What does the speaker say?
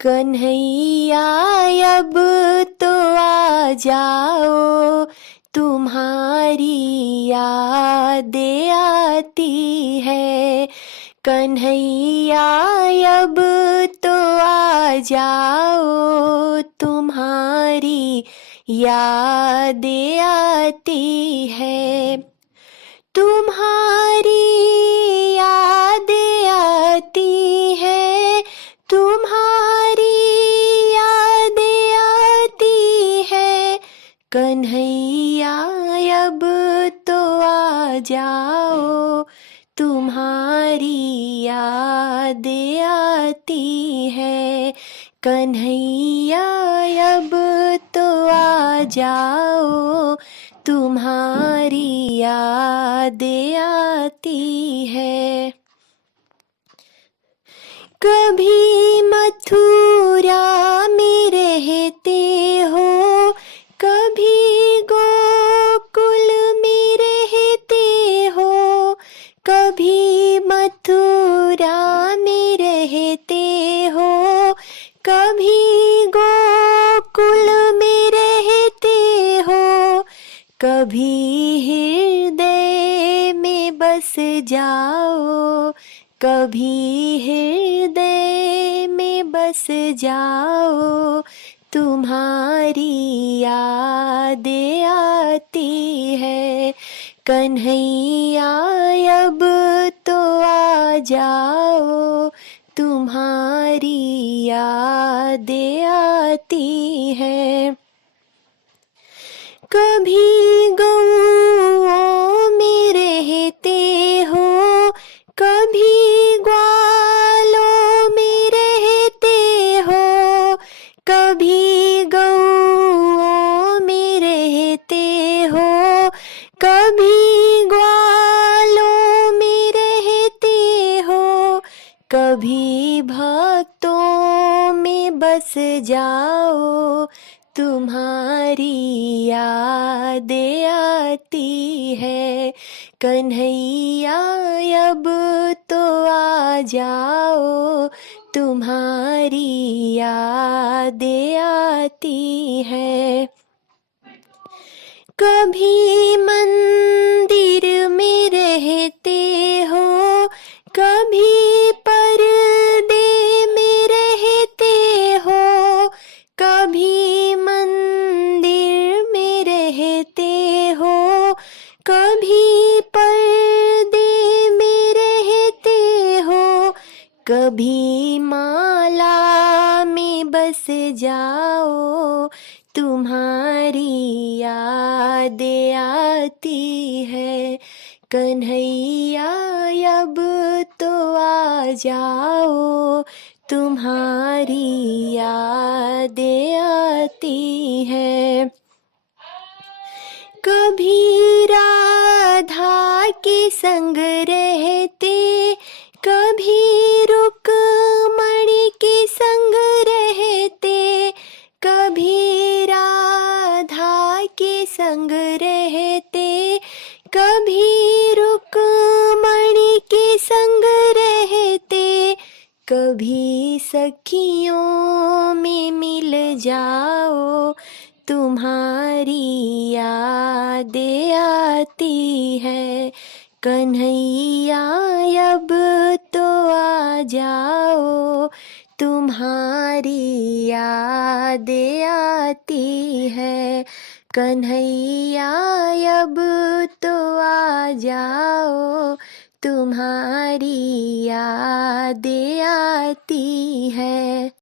कन्हैया अब तो आ जाओ, तुम्हारी यादें आती है। कन्हैया अब तो आ जाओ, तुम्हारी यादें आती है। तुम्हारी यादें आती है, तुम्हारी यादें आती है। कन्हैया अब तो आ जाओ, तुम्हारी यादें आती है। कन्हैया अब तो आ जाओ, तुम्हारी यादें आती है। कभी मथुरा में रहते हो, कभी गोकुल में रहते हो। कभी मथुरा में रहते हो, कभी गोकुल में रहते हो। कभी हृदय में बस जाओ, कभी हृदय में बस जाओ। तुम्हारी यादें आती है। कन्हैया अब तो आ जाओ, तुम्हारी यादें आती है। कभी गौओं में रहते हो, कभी ग्वालों में रहते हो। कभी गौओं में रहते हो, कभी ग्वालों में रहते हो। कभी भक्तों में बस जाओ, तुम्हारी यादें आती है। कन्हैया अब तो आ जाओ, तुम्हारी यादें आती है। कभी मंदिर में रहते हो, कभी पर्दे में रहते हो। कभी मंदिर में रहते हो, कभी पर्दे में रहते हो। कभी माला में बस जाओ, तुम्हारी यादें आती है। कन्हैया अब तो आ जाओ, तुम्हारी यादें आती है। कभी राधा के संग रहते, कभी रुक्मणी के संग रहते। कभी राधा के संग रहते, कभी रुक्मणी के संग रहते। कभी सखियों में मिल जाओ, तुम्हारी यादें आती है। कन्हैया अब तो आ जाओ, तुम्हारी यादें आती है। कन्हैया अब तो आ जाओ, तुम्हारी यादें आती है।